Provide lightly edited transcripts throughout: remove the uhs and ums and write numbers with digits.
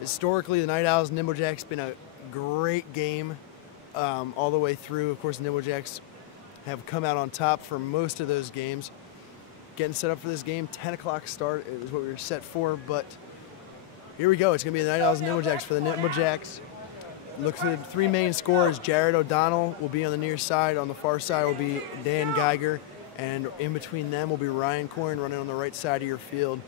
Historically, the Night Owls and Nimble Jacks been a great game all the way through. Of course, Nimble Jacks have come out on top for most of those games. Getting set up for this game, 10 o'clock start is what we were set for, but here we go. It's going to be the Night Owls and Nimble Jacks. For the Nimble Jacks, look for the three main scorers. Jared O'Donnell will be on the near side. On the far side will be Dan Geiger, and in between them will be Ryan Coyne running on the right side of your field.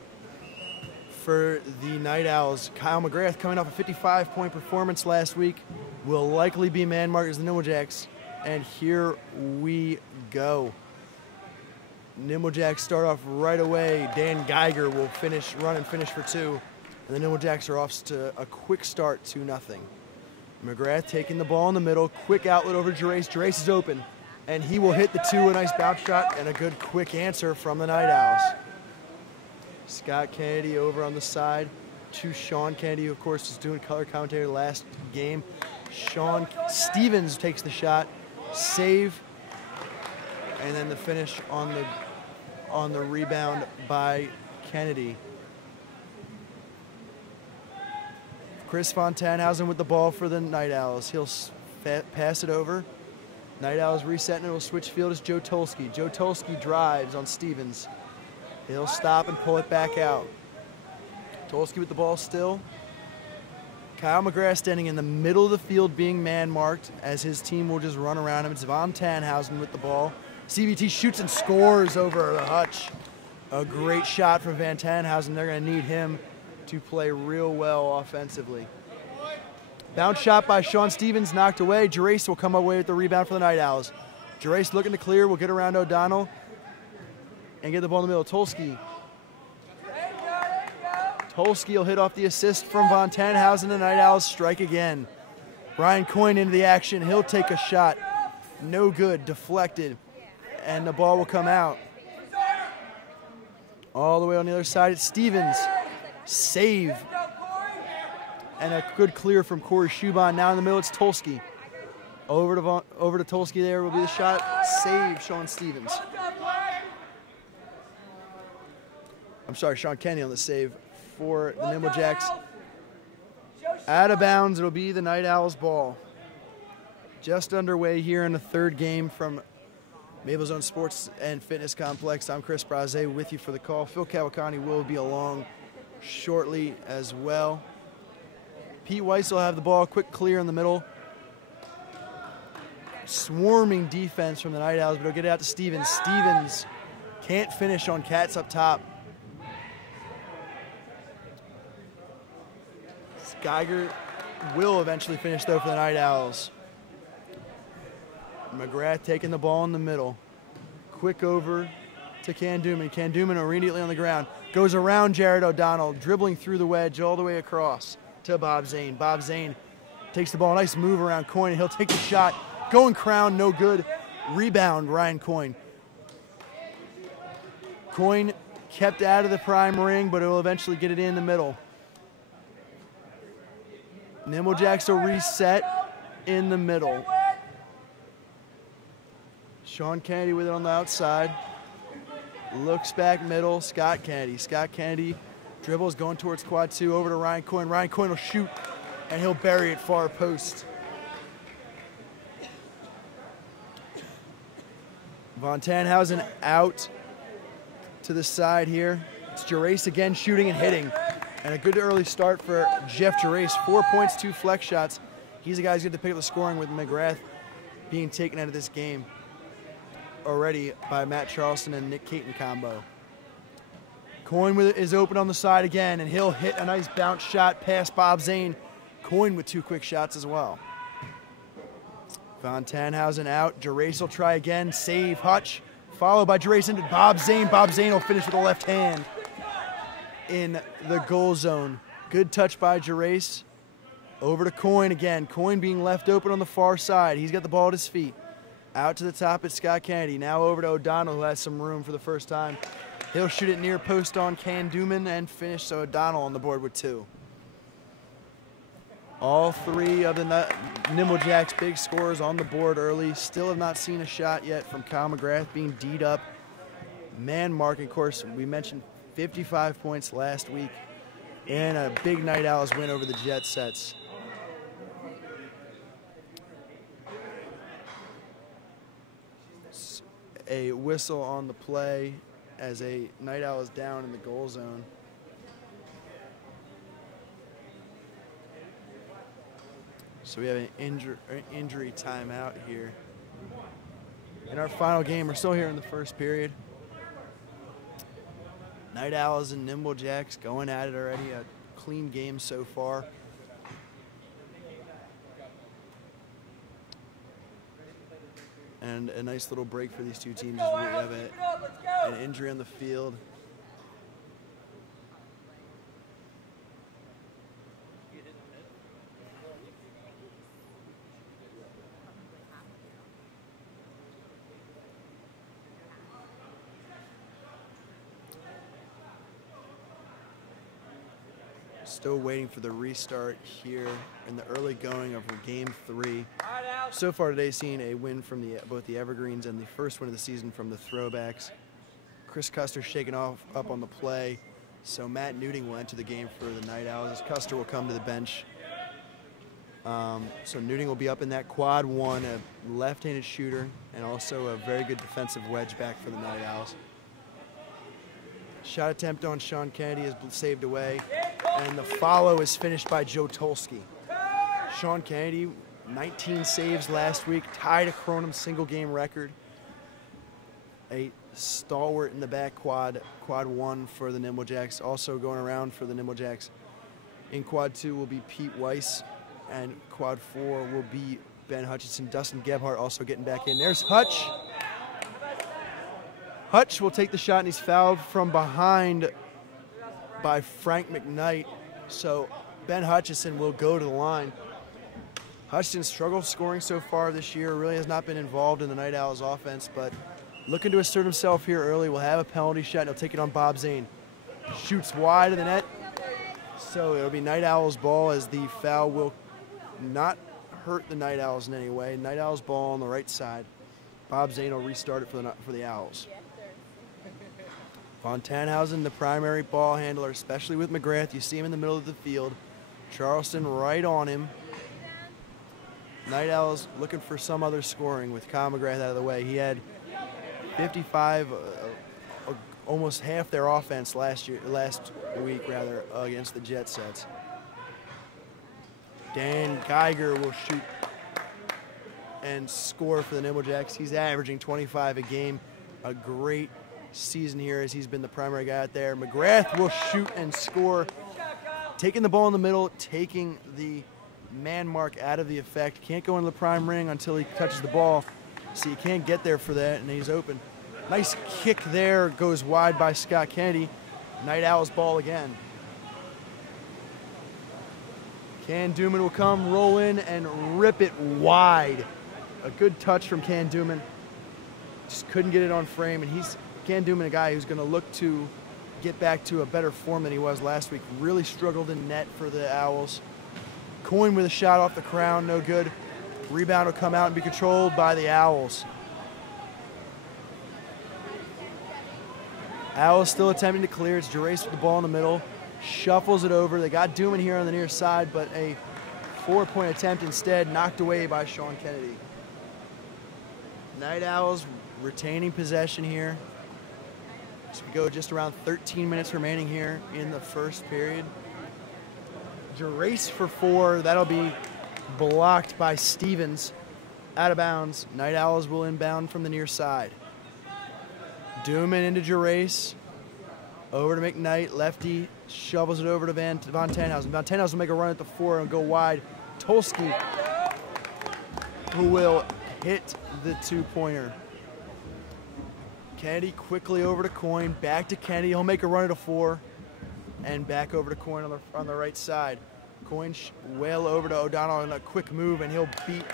For the Night Owls, Kyle McGrath, coming off a 55-point performance last week, will likely be man marked as the Nimble Jacks. And here we go. Nimble Jacks start off right away. Dan Geiger will run and finish for two. And the Nimble Jacks are off to a quick start, 2-0. McGrath taking the ball in the middle. Quick outlet over Gerace. Gerace is open. And he will hit the two. A nice bounce shot and a good quick answer from the Night Owls. Scott Kennedy over on the side to Sean Kennedy, who of course was doing color commentary last game. Sean Stevens takes the shot, save, and then the finish on the rebound by Kennedy. Chris Fontanhausen with the ball for the Night Owls. He'll pass it over. Night Owls resetting it. Will switch field is Joe Tolsky. Joe Tolsky drives on Stevens. He'll stop and pull it back out. Tolsky with the ball still. Kyle McGrath standing in the middle of the field being man-marked as his team will just run around him. It's Von Tannhausen with the ball. CBT shoots and scores over the Hutch. A great shot from Van Tannhausen. They're going to need him to play real well offensively. Bounce shot by Sean Stevens, knocked away. Gerace will come away with the rebound for the Night Owls. Gerace looking to clear, will get around O'Donnell and get the ball in the middle. Tolsky. Tolsky will hit off the assist from Von Tannhausen. The Night Owls strike again. Ryan Coyne into the action. He'll take a shot. No good, deflected, and the ball will come out. All the way on the other side, it's Stevens. Save. And a good clear from Corey Schubon. Now in the middle, it's Tolsky. Over to Tolsky there will be the shot. Save, Sean Stevens. I'm sorry, Sean Kennedy on the save for the Nimble Jacks. Out of bounds, it'll be the Night Owls ball. Just underway here in the third game from Maple Zone Sports and Fitness Complex. I'm Chris Braze with you for the call. Phil Cavalcante will be along shortly as well. Pete Weiss will have the ball, quick clear in the middle. Swarming defense from the Night Owls, but he'll get it out to Stevens. Stevens can't finish on Cats up top. Geiger will eventually finish though for the Night Owls. McGrath taking the ball in the middle. Quick over to Canduman. Canduman immediately on the ground. Goes around Jared O'Donnell, dribbling through the wedge all the way across to Bob Zane. Bob Zane takes the ball. Nice move around Coyne. He'll take the shot. Going crown, no good. Rebound, Ryan Coyne. Coyne kept out of the prime ring, but it will eventually get it in the middle. Nimble Jacks will reset in the middle. Sean Kennedy with it on the outside. Looks back middle, Scott Kennedy. Scott Kennedy dribbles going towards quad two, over to Ryan Coyne. Ryan Coyne will shoot, and he'll bury it far post. Von Tannhausen out to the side here. It's Gerace again shooting and hitting. And a good early start for Jeff Gerace. 4 points, 2 flex shots. He's the guy who's going to pick up the scoring with McGrath being taken out of this game already by Matt Charleston and Nick Caton combo. Coyne is open on the side again, and he'll hit a nice bounce shot past Bob Zane. Coyne with 2 quick shots as well. Von Tannhausen out. Gerace will try again. Save Hutch. Followed by Gerace into Bob Zane. Bob Zane will finish with a left hand in the goal zone. Good touch by Gerace. Over to Coyne again. Coyne being left open on the far side. He's got the ball at his feet. Out to the top, it's Scott Kennedy. Now over to O'Donnell, who has some room for the first time. He'll shoot it near post on Canduman and finish, so O'Donnell on the board with 2. All 3 of the Nimble Jacks big scorers on the board early. Still have not seen a shot yet from Kyle McGrath being D'd up. Man marking, of course, we mentioned 55 points last week And a big Night Owls win over the Jet Sets. A whistle on the play as a Night Owl is down in the goal zone. So we have an injury timeout here. In our final game, we're still here in the first period. Night Owls and Nimble Jacks going at it already. A clean game so far. And a nice little break for these two teams as we have an injury on the field. Still waiting for the restart here in the early going of Game 3. So far today, seeing a win from both the Evergreens and the first win of the season from the Throwbacks. Chris Custer shaking up on the play, so Matt Newting will enter the game for the Night Owls. Custer will come to the bench. So Newting will be up in that quad one, a left-handed shooter, and also a very good defensive wedge back for the Night Owls. Shot attempt on Sean Kennedy is saved away, and the follow is finished by Joe Tolsky. Sean Kennedy, 19 saves last week, tied a Kronum single game record. A stalwart in the back quad one for the Nimble Jacks. Also going around for the Nimble Jacks in quad 2 will be Pete Weiss, and quad 4 will be Ben Hutchinson. Dustin Gebhardt also getting back in. There's Hutch. Hutch will take the shot, and he's fouled from behind by Frank McKnight. So Ben Hutchinson will go to the line. Hutchinson struggled scoring so far this year, really has not been involved in the Night Owls offense, but looking to assert himself here early. Will have a penalty shot, and he'll take it on Bob Zane. Shoots wide of the net. So it'll be Night Owls ball, as the foul will not hurt the Night Owls in any way. Night Owls ball on the right side. Bob Zane will restart it for the Owls. Von Tannhausen, the primary ball handler, especially with McGrath. You see him in the middle of the field. Charleston right on him. Night Owls looking for some other scoring with Kyle McGrath out of the way. He had 55, almost half their offense last week against the Jet Sets. Dan Geiger will shoot and score for the Nimble Jacks. He's averaging 25 a game. A great season here as he's been the primary guy out there. McGrath will shoot and score, taking the ball in the middle, taking the man mark out of the effect. Can't go into the prime ring until he touches the ball, so you can't get there for that, and he's open. Nice kick there, goes wide by Scott Kennedy. Night Owls ball again. Can Duman will come, roll in, and rip it wide. A good touch from Can Duman. Just couldn't get it on frame, and Can Duman, a guy who's going to look to get back to a better form than he was last week. Really struggled in net for the Owls. Coyne with a shot off the crown, no good. Rebound will come out and be controlled by the Owls. Owls still attempting to clear. It's Gerace with the ball in the middle. Shuffles it over. They got Duman here on the near side, but a 4-point attempt instead knocked away by Sean Kennedy. Night Owls retaining possession here. So we go just around 13 minutes remaining here in the first period. Gerace for 4. That'll be blocked by Stevens. Out of bounds. Night Owls will inbound from the near side. Duman into Gerace. Over to McKnight. Lefty shovels it over to Von Tannhausen. Von Tannhausen will make a run at the 4 and go wide. Tolsky, who will hit the 2-pointer. Kennedy quickly over to Coyne. Back to Kennedy. He'll make a run at a 4. And back over to Coyne on the right side. Coyne well over to O'Donnell in a quick move, and he'll beat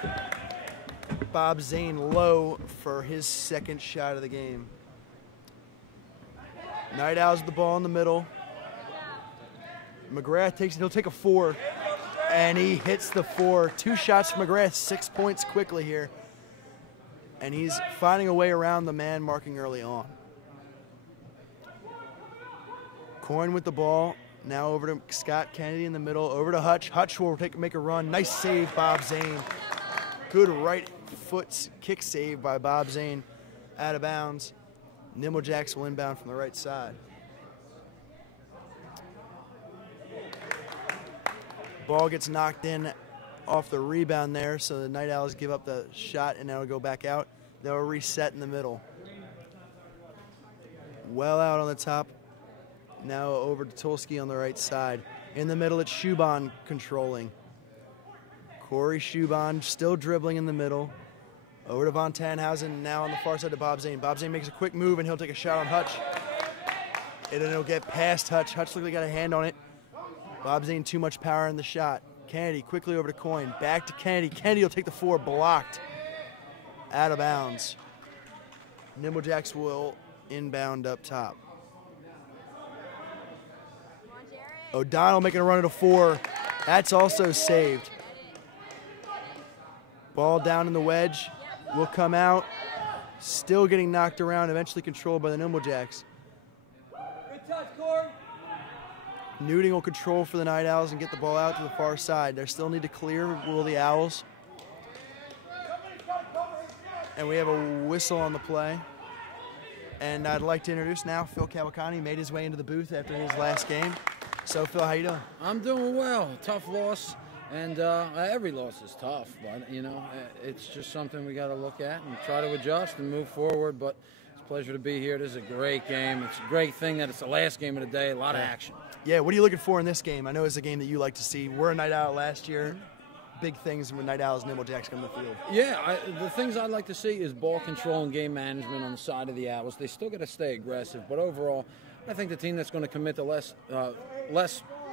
Bob Zane low for his second shot of the game. Night Owls with the ball in the middle. McGrath takes it. He'll take a 4, and he hits the 4. 2 shots from McGrath, 6 points quickly here. And he's finding a way around the man marking early on. Coyne with the ball. Now over to Scott Kennedy in the middle, over to Hutch. Hutch will make a run. Nice save, Bob Zane. Good right foot kick save by Bob Zane. Out of bounds. Nimble Jacks will inbound from the right side. Ball gets knocked in off the rebound there, so the Night Owls give up the shot, and now it'll go back out. They'll reset in the middle. Well out on the top. Now over to Tulski on the right side. In the middle, it's Schuban controlling. Corey Schuban still dribbling in the middle. Over to Von Tannhausen, now on the far side to Bob Zane. Bob Zane makes a quick move, and he'll take a shot on Hutch. And then it'll get past Hutch. Hutch looks like he got a hand on it. Bob Zane, too much power in the shot. Kennedy quickly over to Coyne. Back to Kennedy. Kennedy will take the 4, blocked. Out of bounds. Nimble Jacks will inbound up top. O'Donnell making a run at a 4. That's also saved. Ball down in the wedge. Will come out. Still getting knocked around, eventually controlled by the Nimble Jacks. Good touch, Corey. Newting will control for the Night Owls and get the ball out to the far side. They still need to clear, will the Owls. And we have a whistle on the play. And I'd like to introduce now Phil Cavalcante. He made his way into the booth after his last game. So, Phil, how you doing? I'm doing well. Tough loss. And every loss is tough, but, you know, it's just something we got to look at and try to adjust and move forward. But it's a pleasure to be here. This is a great game. It's a great thing that it's the last game of the day, a lot of action. Yeah, what are you looking for in this game? I know it's a game that you like to see. We're a Night Owl last year. Big things when Night Owls and Nimble Jacks come to the field. Yeah, the things I'd like to see is ball control and game management on the side of the Owls. They still got to stay aggressive, but overall, I think the team that's going to commit to less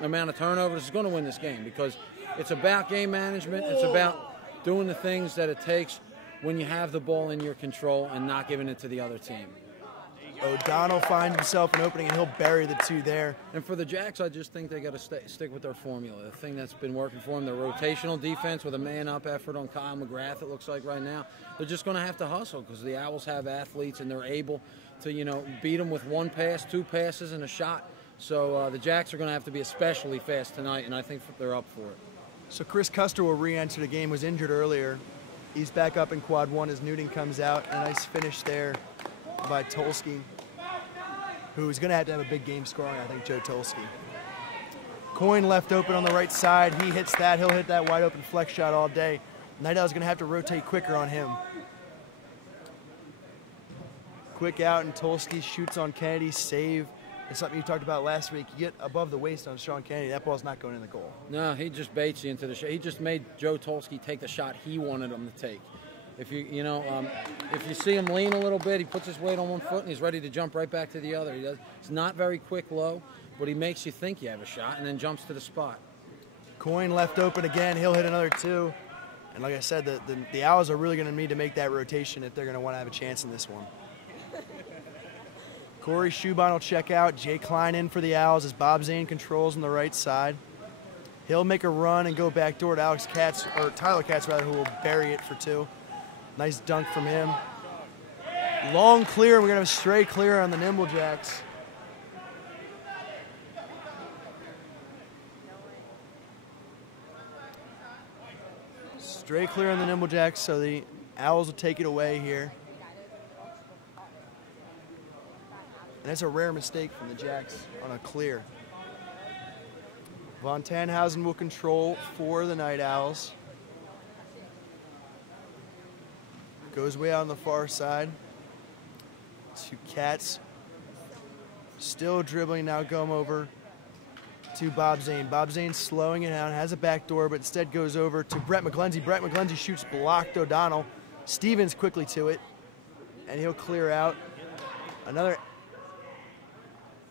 amount of turnovers is going to win this game because it's about game management. It's about doing the things that it takes when you have the ball in your control and not giving it to the other team. O'Donnell finds himself an opening, and he'll bury the 2 there. And for the Jacks, I just think they got to stick with their formula. The thing that's been working for them, their rotational defense with a man-up effort on Kyle McGrath, it looks like right now. They're just going to have to hustle because the Owls have athletes, and they're able to, you know, beat them with 1 pass, 2 passes, and a shot. So the Jacks are going to have to be especially fast tonight, and I think they're up for it. So Chris Custer will re-enter the game, was injured earlier. He's back up in quad 1 as Newton comes out. A nice finish there by Tulski, who's going to have a big game scoring, I think, Joe Tulski. Coyne left open on the right side. He hits that. He'll hit that wide open flex shot all day. Night Owl's going to have to rotate quicker on him. Quick out, and Tulski shoots on Kennedy. Save. It's something you talked about last week. You get above the waist on Sean Kennedy, that ball's not going in the goal. No, he just baits you into the shot. He just made Joe Tulski take the shot he wanted him to take. If if you see him lean a little bit, he puts his weight on 1 foot and he's ready to jump right back to the other. He's not very quick low, but he makes you think you have a shot and then jumps to the spot. Coyne left open again. He'll hit another 2. And like I said, the Owls are really going to need to make that rotation if they're going to want to have a chance in this one. Corey Schuban will check out. Jay Klein in for the Owls as Bob Zane controls on the right side. He'll make a run and go back door to Tyler Katz, who will bury it for 2. Nice dunk from him. Long clear, and we're going to have a stray clear on the Nimble Jacks. Stray clear on the Nimble Jacks, so the Owls will take it away here. And that's a rare mistake from the Jacks on a clear. Von Tannhausen will control for the Night Owls. Goes way out on the far side to Katz. Still dribbling, now come over to Bob Zane. Bob Zane slowing it down, has a back door, but instead goes over to Brett McGlenzy. Brett McGlenzy shoots blocked O'Donnell. Stevens quickly to it, and he'll clear out. Another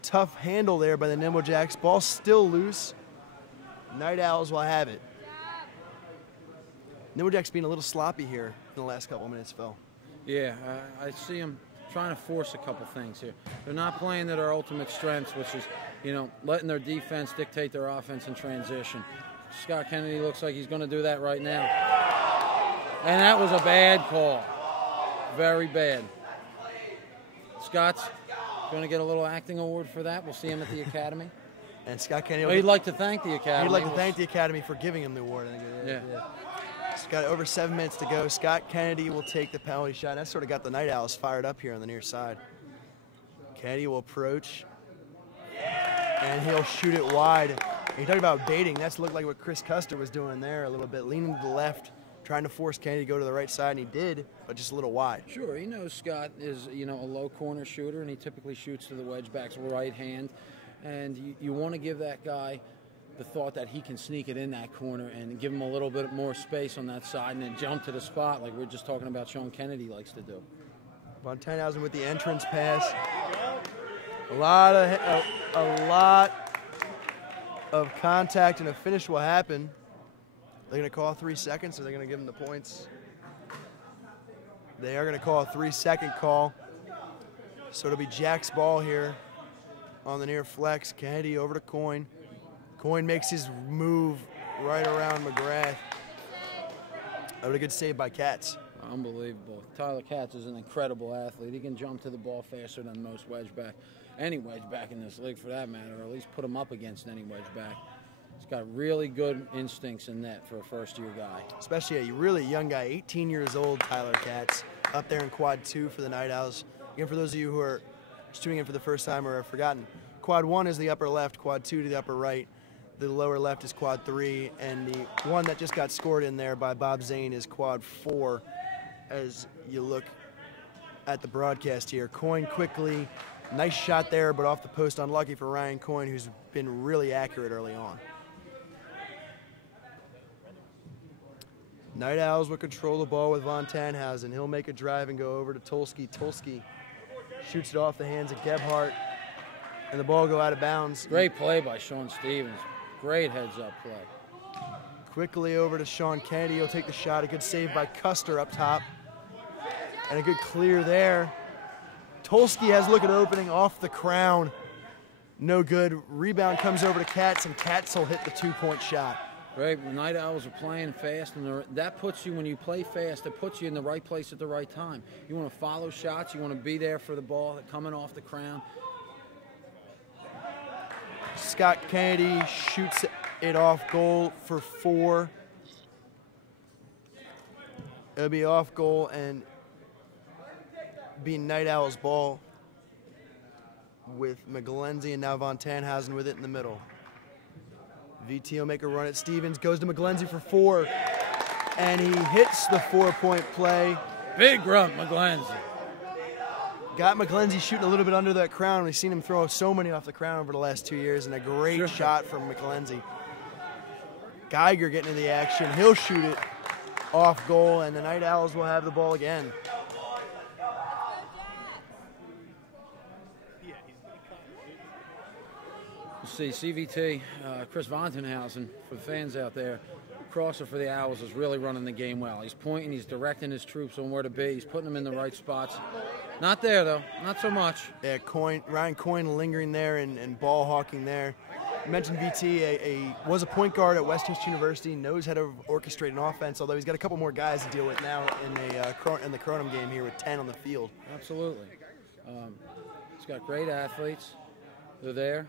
tough handle there by the Nimble Jacks. Ball still loose. Night Owls will have it. Nimble Jacks being a little sloppy here in the last couple of minutes, Phil. Yeah, I see them trying to force a couple things here. They're not playing to their ultimate strengths, which is, letting their defense dictate their offense in transition. Scott Kennedy looks like he's going to do that right now. And that was a bad call. Very bad. Scott's going to get a little acting award for that. We'll see him at the academy. And Scott Kennedy. Well, he'd like to thank the Academy. He'd like to thank the Academy for giving him the award. Yeah. He's got over 7 minutes to go. Scott Kennedy will take the penalty shot. That sort of got the Night Owls fired up here on the near side. Kennedy will approach, and he'll shoot it wide. And you talk about baiting. That's looked like what Chris Custer was doing there a little bit, leaning to the left, trying to force Kennedy to go to the right side, and he did, but just a little wide. Sure, he knows Scott is, a low corner shooter, and he typically shoots to the wedge back's right hand. And you want to give that guy the thought that he can sneak it in that corner and give him a little bit more space on that side and then jump to the spot like we're just talking about Sean Kennedy likes to do. Von Tenhausen with the entrance pass. A lot of contact, and a finish will happen. They're going to call 3 seconds, or they're going to give him the points. They are going to call a 3-second call. So it'll be Jack's ball here on the near flex. Kennedy over to Coyne. Coyne makes his move right around McGrath. That was a good save by Katz. Unbelievable. Tyler Katz is an incredible athlete. He can jump to the ball faster than most wedge back. Any wedge back in this league for that matter, or at least put him up against any wedge back. He's got really good instincts in net for a first-year guy. Especially a really young guy, 18 years old, Tyler Katz, up there in quad 2 for the Night Owls. Again, for those of you who are just tuning in for the first time or have forgotten, quad 1 is the upper left, quad 2 to the upper right. The lower left is quad 3, and the one that just got scored in there by Bob Zane is quad 4 as you look at the broadcast here. Coyne quickly, nice shot there, but off the post, unlucky for Ryan Coyne, who's been really accurate early on. Night Owls will control the ball with Von Tenhausen. He'll make a drive and go over to Tulski. Tulski shoots it off the hands of Gebhardt, and the ball go out of bounds. Great play by Sean Stevens. Great heads-up play. Quickly over to Sean Kennedy. He'll take the shot. A good save by Custer up top. And a good clear there. Tulski has a look at opening off the crown. No good. Rebound comes over to Katz, and Katz will hit the 2-point shot. Right, the Night Owls are playing fast, and that puts you, when you play fast, it puts you in the right place at the right time. You want to follow shots. You want to be there for the ball coming off the crown. Scott Kennedy shoots it off goal for 4. It'll be off goal and be Night Owls ball with McGlenzie, and now Von Tenhausen with it in the middle. VT will make a run at Stevens, goes to McGlenzie for 4, and he hits the 4-point play. Big run, McGlenzie. Got McGlenzie shooting a little bit under that crown. We've seen him throw so many off the crown over the last 2 years, and a great shot from McGlenzie. Geiger getting into the action. He'll shoot it off goal, and the Night Owls will have the ball again. You see CVT, Chris Von Tenhausen, for the fans out there, crosser for the Owls is really running the game well. He's pointing, he's directing his troops on where to be, he's putting them in the right spots. Not there, though, not so much. Yeah, Ryan Coyne lingering there and ball hawking there. You mentioned VT, was a point guard at West University, knows how to orchestrate an offense, although he's got a couple more guys to deal with now in the Kronum game here with 10 on the field. Absolutely. He's got great athletes. They're there.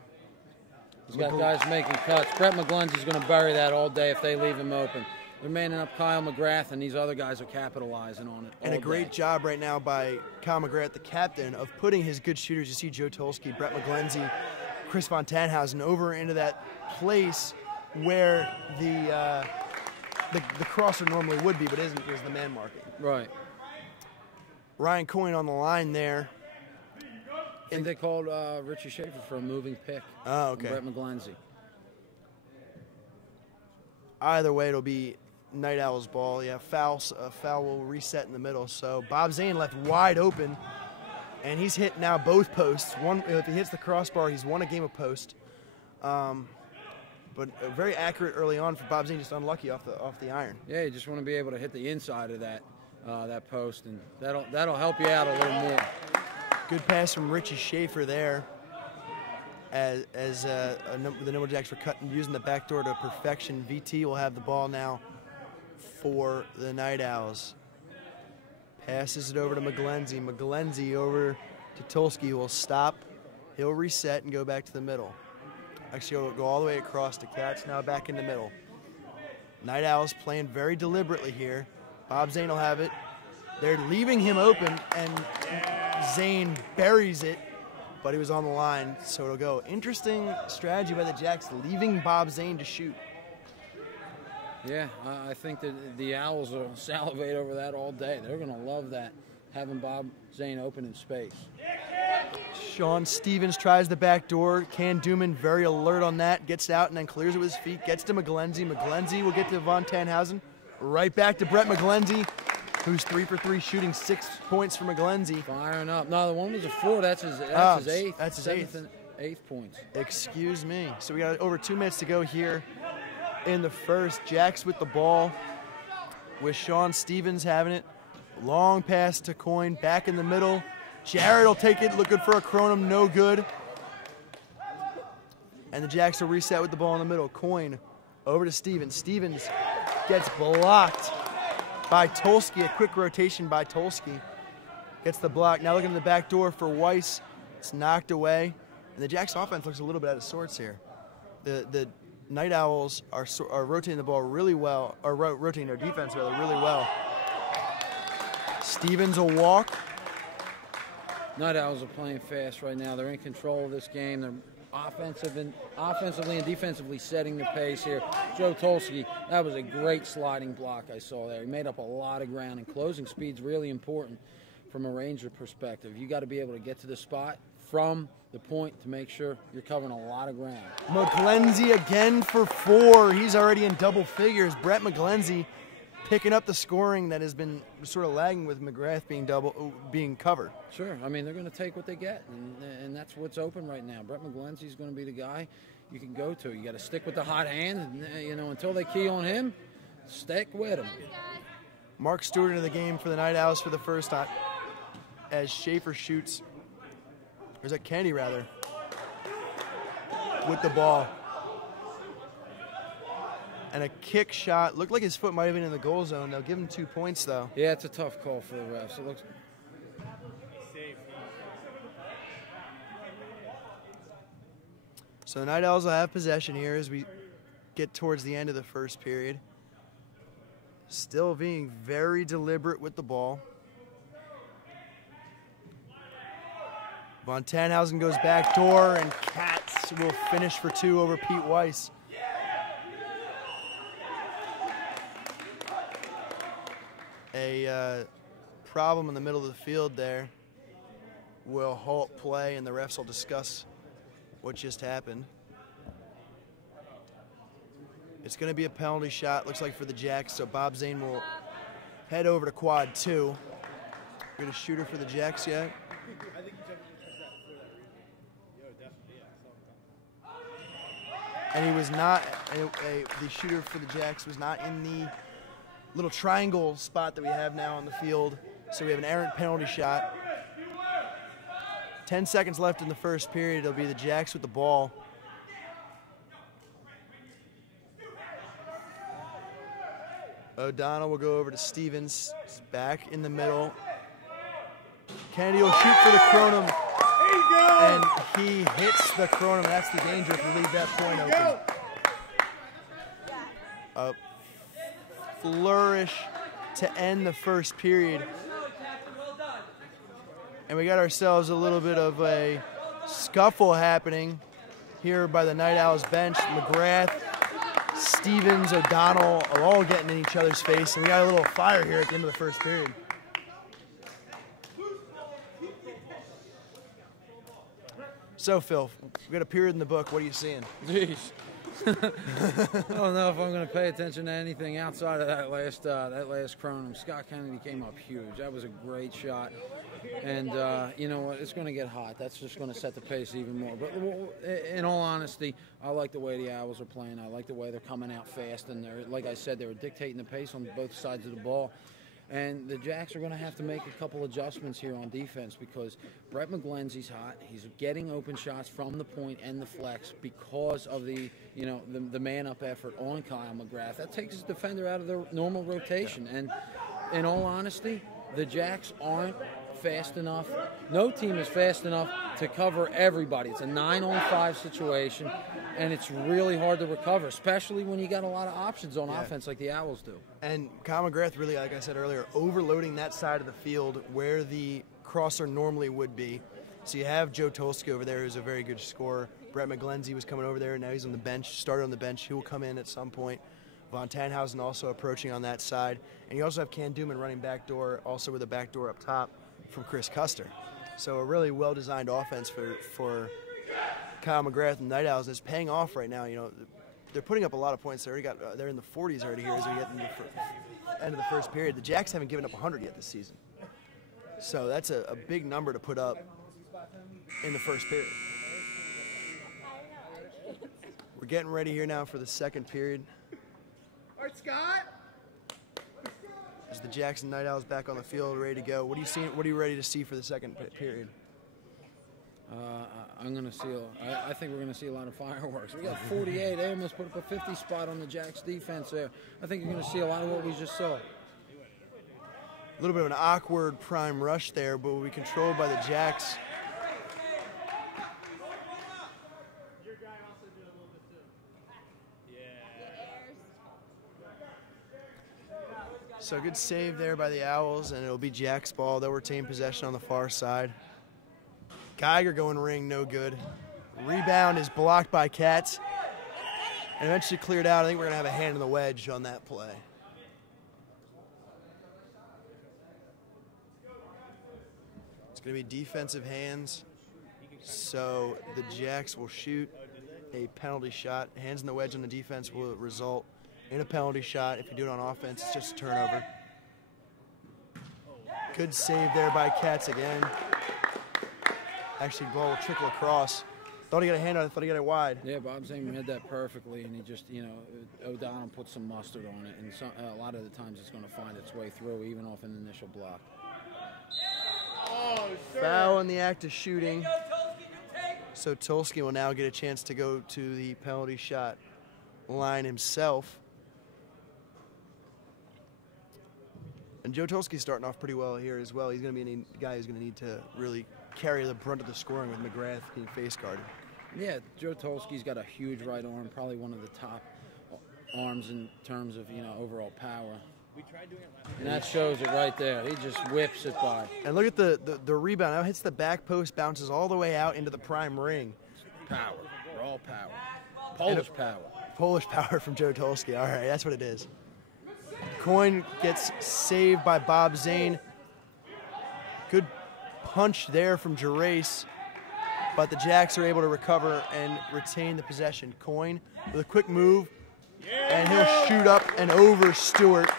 He's got guys making cuts. Brett McGlenzie's going to bury that all day if they leave him open. They're manning up Kyle McGrath, and these other guys are capitalizing on it. And a great job right now by Kyle McGrath, the captain, of putting his good shooters. You see Joe Tulski, Brett McGlenzie, Chris Von Tenhausen over into that place where the crosser normally would be, but isn't because of the man marking. Right. Ryan Coyne on the line there. I think they called Richie Schaefer for a moving pick. Oh, okay. Brett McGlenzie. Either way, it'll be Night Owls ball. Yeah, foul will reset in the middle. So Bob Zane left wide open, and he's hit now both posts. If he hits the crossbar, he's won a game of post. But very accurate early on for Bob Zane, just unlucky off the iron. Yeah, you just want to be able to hit the inside of that post, and that'll help you out a little more. Good pass from Richie Schaefer there as the Nimble Jacks were using the backdoor to perfection. VT will have the ball now for the Night Owls. Passes it over to McGlenzie. McGlenzie over to Tulski, who will stop. He'll reset and go back to the middle. Actually, it'll go all the way across to Cats. Now back in the middle. Night Owls playing very deliberately here. Bob Zane will have it. They're leaving him open, and Zane buries it, but he was on the line, so it'll go. Interesting strategy by the Jacks, leaving Bob Zane to shoot. Yeah, I think that the Owls will salivate over that all day. They're going to love that, having Bob Zane open in space. Sean Stevens tries the back door. Can Duman very alert on that, gets out and then clears it with his feet, gets to McGlenzie. McGlenzie will get to Von Tannhausen. Right back to Brett McGlenzie, who's 3 for 3, shooting 6 points for McGlenzie. Firing up. No, the one was a 4. That's his eighth. That's his eighth points. Excuse me. So we got over 2 minutes to go here in the first. Jacks with the ball, with Sean Stevens having it. Long pass to Coyne, back in the middle. Jared will take it, looking for a Kronum, no good. And the Jacks will reset with the ball in the middle. Coyne over to Stevens. Stevens gets blocked by Tolsky, a quick rotation by Tolsky. Gets the block. Now looking at the back door for Weiss. It's knocked away. And the Jacks offense looks a little bit out of sorts here. The Night Owls are rotating the ball really well, or rotating their defense rather really well. Stevens will walk. Night Owls are playing fast right now. They're in control of this game. They're offensively and defensively setting the pace here. Joe Tolsky, that was a great sliding block I saw there. He made up a lot of ground, and closing speed's really important from a Ranger perspective. You got to be able to get to the spot from the point to make sure you're covering a lot of ground. McGlenzie again for 4. He's already in double figures. Brett McGlenzie picking up the scoring that has been sort of lagging with McGrath being covered. Sure. I mean, they're going to take what they get, and that's what's open right now. Brett McGlenzie's going to be the guy you can go to. You got to stick with the hot hand, and, you know, until they key on him, stick with him. Mark Stewart into the game for the Night Owls for the first time as Schaefer shoots, or is that Kennedy rather, with the ball. And a kick shot. Looked like his foot might have been in the goal zone. They'll give him 2 points, though. Yeah, it's a tough call for the refs. It looks. So the Night Owls will have possession here as we get towards the end of the first period. Still being very deliberate with the ball. Von Tannhausen goes back door, and Katz will finish for 2 over Pete Weiss. A problem in the middle of the field there will halt play, and the refs will discuss what just happened. It's going to be a penalty shot, looks like, for the Jacks, so Bob Zane will head over to quad 2. Got a shooter for the Jacks yet? And he was not, the shooter for the Jacks was not in the little triangle spot that we have now on the field. So we have an errant penalty shot. 10 seconds left in the first period. It'll be the Jacks with the ball. O'Donnell will go over to Stevens. He's back in the middle. Kennedy will shoot for the Kronum. And he hits the Kronum. That's the danger if you leave that point open. A flourish to end the first period. And we got ourselves a little bit of a scuffle happening here by the Night Owls bench. McGrath, Stevens, O'Donnell are all getting in each other's face. And we got a little fire here at the end of the first period. So, Phil, we've got a period in the book. What are you seeing? Jeez. I don't know if I'm going to pay attention to anything outside of that last Kronum. Scott Kennedy came up huge. That was a great shot. And you know what? It's going to get hot. That's just going to set the pace even more. But in all honesty, I like the way the Owls are playing. I like the way they're coming out fast. And they're, like I said, they were dictating the pace on both sides of the ball. And the Jacks are going to have to make a couple adjustments here on defense because Brett McGlenzie's hot. He's getting open shots from the point and the flex because of the man-up effort on Kyle McGrath. That takes his defender out of their normal rotation. And in all honesty, the Jacks aren't fast enough. No team is fast enough to cover everybody. It's a 9-on-5 situation, and it's really hard to recover, especially when you got a lot of options on offense like the Owls do. And Kyle McGrath really, like I said earlier, overloading that side of the field where the crosser normally would be. So you have Joe Tolsky over there, who's a very good scorer. Brett McGlenzie was coming over there, and now he's on the bench, started on the bench. He will come in at some point. Von Tannhausen also approaching on that side. And you also have Can Duman running back door, also with a back door up top from Chris Custer. So a really well-designed offense for Kyle McGrath and Night Owls. And it's paying off right now. You know, they're putting up a lot of points. They're in the 40s already here as we get into the end of the first period. The Jacks haven't given up 100 yet this season. So that's a big number to put up in the first period. We're getting ready here now for the second period. All right, Scott. As the Jackson Night Owls back on the field, ready to go. What are you ready to see for the second period? I think we're gonna see a lot of fireworks. We got 48. They almost put up a 50 spot on the Jacks defense there. I think you're gonna see a lot of what we just saw. A little bit of an awkward prime rush there, but will be controlled by the Jacks. So good save there by the Owls, and it'll be Jack's ball. They'll retain possession on the far side. Geiger going ring, no good. Rebound is blocked by Katz, and eventually cleared out. I think we're going to have a hand in the wedge on that play. It's going to be defensive hands, so the Jacks will shoot a penalty shot. Hands in the wedge on the defense will result in a penalty shot. If you do it on offense, it's just a turnover. Good save there by Katz again. Actually, ball will trickle across. Thought he got a hand on it, thought he got it wide. Yeah, Bob Zane read that perfectly, and he just, you know, O'Donnell put some mustard on it, and a lot of the times it's going to find its way through, even off an initial block. Oh, sure. Foul in the act of shooting. So Tolsky will now get a chance to go to the penalty shot line himself. And Joe Tolsky's starting off pretty well here as well. He's going to be a guy who's going to need to really carry the brunt of the scoring with McGrath being face guarded. Yeah, Joe Tolsky's got a huge right arm, probably one of the top arms in terms of, you know, overall power. And that shows it right there. He just whips it by. And look at the rebound. Now hits the back post, bounces all the way out into the prime ring. Power, raw power, Polish power. Polish power from Joe Tolsky. All right, that's what it is. Coin gets saved by Bob Zane. Good punch there from Gerace, but the Jacks are able to recover and retain the possession. Coin with a quick move, and he'll shoot up and over Stewart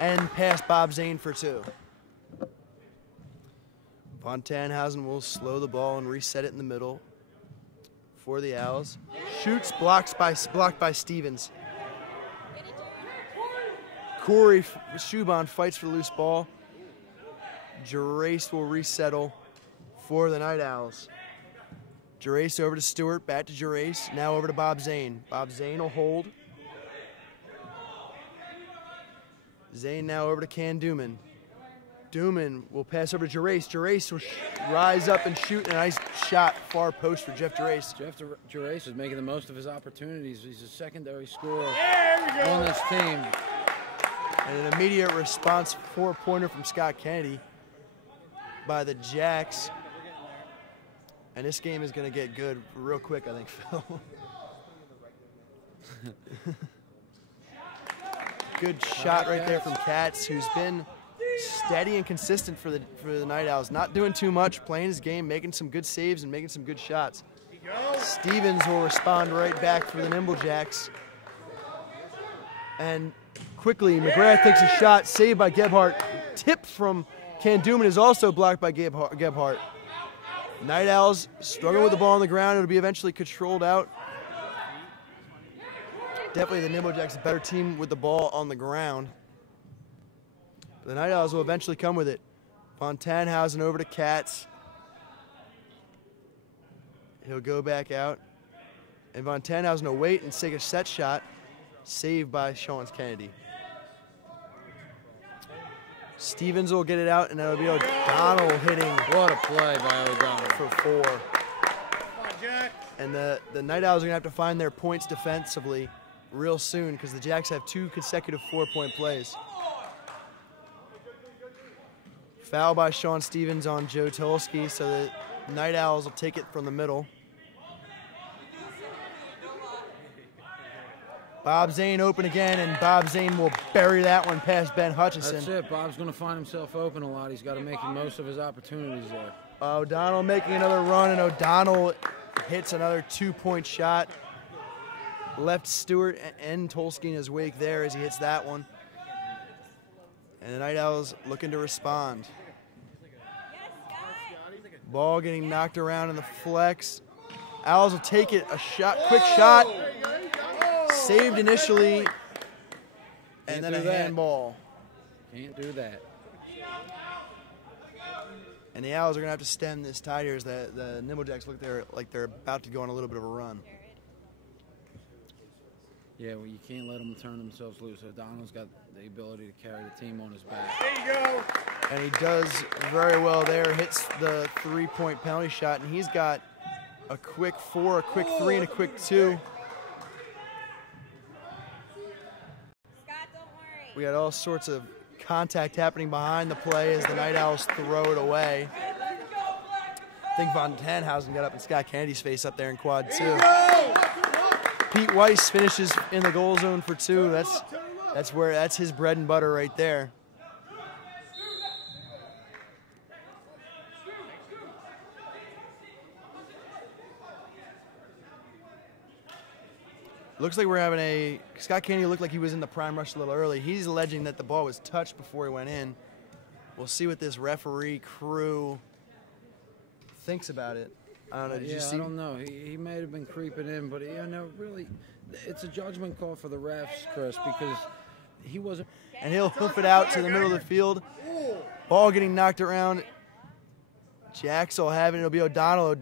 and pass Bob Zane for two. Von Tannhausen will slow the ball and reset it in the middle for the Owls. Shoots, blocked by Stevens. Corey Schuban fights for the loose ball. Gerace will resettle for the Night Owls. Gerace over to Stewart, back to Gerace, now over to Bob Zane. Bob Zane will hold. Zane now over to Can Duman. Duman will pass over to Gerace. Gerace will rise up and shoot a nice shot far post for Jeff Gerace. Jeff Gerace is making the most of his opportunities. He's a secondary scorer on this team. And an immediate response four-pointer from Scott Kennedy by the Jacks. And this game is going to get good real quick, I think, Phil. Good shot right there from Katz, who's been steady and consistent for the Night Owls. Not doing too much, playing his game, making some good saves and making some good shots. Stevens will respond right back for the Nimble Jacks. And quickly, McGrath takes a shot, saved by Gebhardt. Tip from Can Duman is also blocked by Gebhardt. Night Owls struggle with the ball on the ground. It'll be eventually controlled out. Definitely the Nimble Jacks a better team with the ball on the ground. The Night Owls will eventually come with it. Von Tannhausen over to Katz. He'll go back out. And Von Tannhausen will wait and take a set shot. Saved by Sean Kennedy. Stevens will get it out, and that'll be O'Donnell hitting. What a play by O'Donnell. For 4. And the Night Owls are going to have to find their points defensively real soon because the Jacks have 2 consecutive 4-point plays. Foul by Sean Stevens on Joe Tolsky, so the Night Owls will take it from the middle. Bob Zane open again, and Bob Zane will bury that one past Ben Hutchison. That's it. Bob's going to find himself open a lot. He's got to make the most of his opportunities there. O'Donnell making another run, and O'Donnell hits another 2-point shot. Left Stewart and Tolsky in his wake there as he hits that one. And the Night Owls looking to respond. Ball getting knocked around in the flex. Owls will take it, quick shot. Saved initially, and then a handball. Can't do that. And the Owls are going to have to stem this tide here as the Nimble Jacks look like they're about to go on a little bit of a run. Yeah, well, you can't let them turn themselves loose. O'Donnell's got the ability to carry the team on his back. There you go. And he does very well there, hits the 3-point penalty shot, and he's got a quick 4, a quick 3, and a quick 2. We got all sorts of contact happening behind the play as the Night Owls throw it away. I think Von Tannhausen got up in Scott Kennedy's face up there in quad 2. Pete Weiss finishes in the goal zone for 2. That's his bread and butter right there. Looks like we're having Scott Kennedy looked like he was in the prime rush a little early. He's alleging that the ball was touched before he went in. We'll see what this referee crew thinks about it. I don't know. Did you see? I don't know. He may have been creeping in, but really, it's a judgment call for the refs, Chris, because he wasn't. And he'll hoof it out to the middle of the field. Ball getting knocked around. Jacks will have it. It'll be O'Donnell.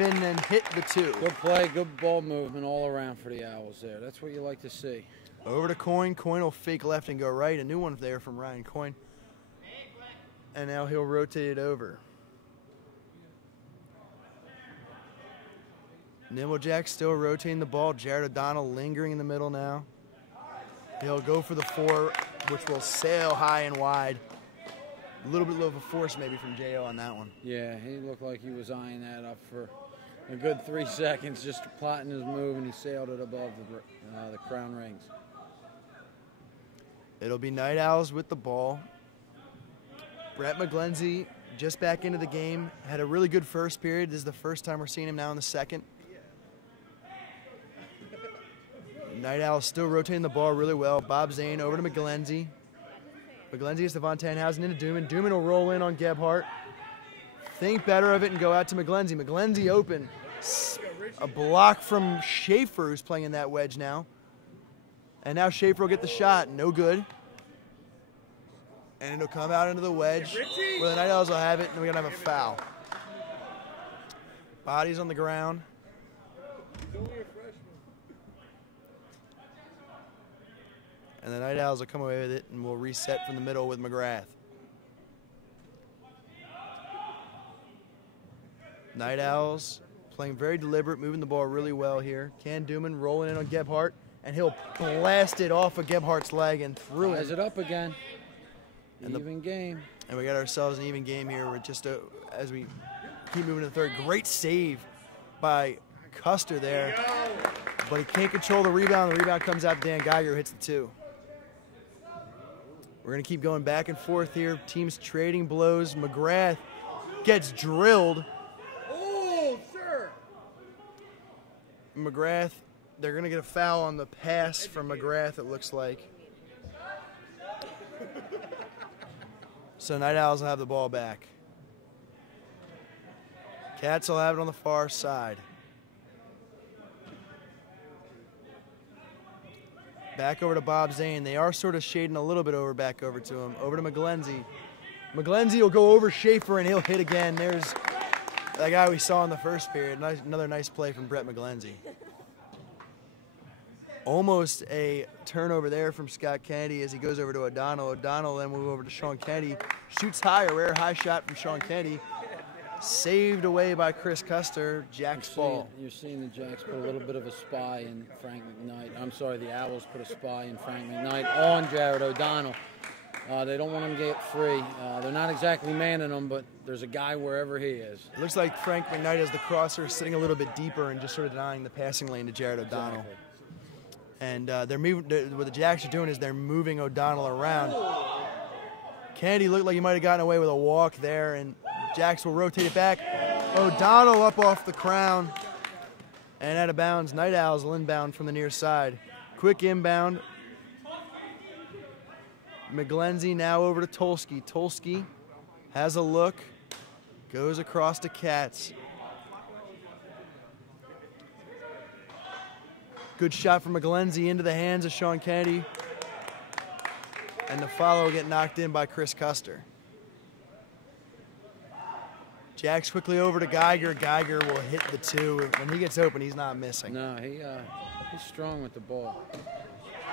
in and hit the 2. Good play, good ball movement all around for the Owls there. That's what you like to see. Over to Coyne. Coyne will fake left and go right. A new one there from Ryan Coyne. And now he'll rotate it over. Nimble Jacks still rotating the ball. Jared O'Donnell lingering in the middle now. He'll go for the 4, which will sail high and wide. A little bit low of a force maybe from J.O. on that one. Yeah, he looked like he was eyeing that up for a good 3 seconds, just plotting his move, and he sailed it above the crown rings. It'll be Night Owls with the ball. Brett McGlenzie just back into the game. Had a really good first period. This is the first time we're seeing him now in the second. Night Owls still rotating the ball really well. Bob Zane over to McGlenzie. McGlenzie is to Von Tannhausen into Dooman. Dooman will roll in on Gebhardt. Think better of it and go out to McGlenzie. McGlenzie open. A block from Schaefer, who's playing in that wedge now. And now Schaefer will get the shot. No good. And it'll come out into the wedge where the Night Owls will have it, and we're going to have a foul. Bodies on the ground. And the Night Owls will come away with it, and we'll reset from the middle with McGrath. Night Owls playing very deliberate, moving the ball really well here. Can Dooman rolling in on Gebhardt, and he'll blast it off of Gebhardt's leg and through it. Ties it up again. Even game. And we got ourselves an even game here. We're just as we keep moving to the third. Great save by Custer there. But he can't control the rebound. The rebound comes out to Dan Geiger, who hits the 2. We're going to keep going back and forth here. Teams trading blows. McGrath gets drilled. Oh, sir. McGrath, they're going to get a foul on the pass from McGrath, it looks like. So Night Owls will have the ball back. Cats will have it on the far side. Back over to Bob Zane. They are sort of shading a little bit back over to him. Over to McGlenzie. McGlenzie will go over Schaefer and he'll hit again. There's that guy we saw in the first period. Another nice play from Brett McGlenzie. Almost a turnover there from Scott Kennedy as he goes over to O'Donnell. O'Donnell then move over to Sean Kennedy. Shoots high, a rare high shot from Sean Kennedy. Saved away by Chris Custer. Jacks ball. You're seeing the Jacks put a little bit of a spy in Frank McKnight. I'm sorry, the Owls put a spy in Frank McKnight on Jared O'Donnell. They don't want him to get free. They're not exactly manning him, but there's a guy wherever he is. It looks like Frank McKnight as the crosser sitting a little bit deeper and just sort of denying the passing lane to Jared O'Donnell. Exactly. And they're moving. What the Jacks are doing is they're moving O'Donnell around. Kennedy looked like he might have gotten away with a walk there, and Jacks will rotate it back. O'Donnell up off the crown and out of bounds. Night Owls will inbound from the near side. Quick inbound. McGlenzie now over to Tolsky. Tolsky has a look, goes across to Katz. Good shot from McGlenzie into the hands of Sean Kennedy. And the follow will get knocked in by Chris Custer. Jacks quickly over to Geiger. Geiger will hit the 2. When he gets open, he's not missing. No, he's strong with the ball.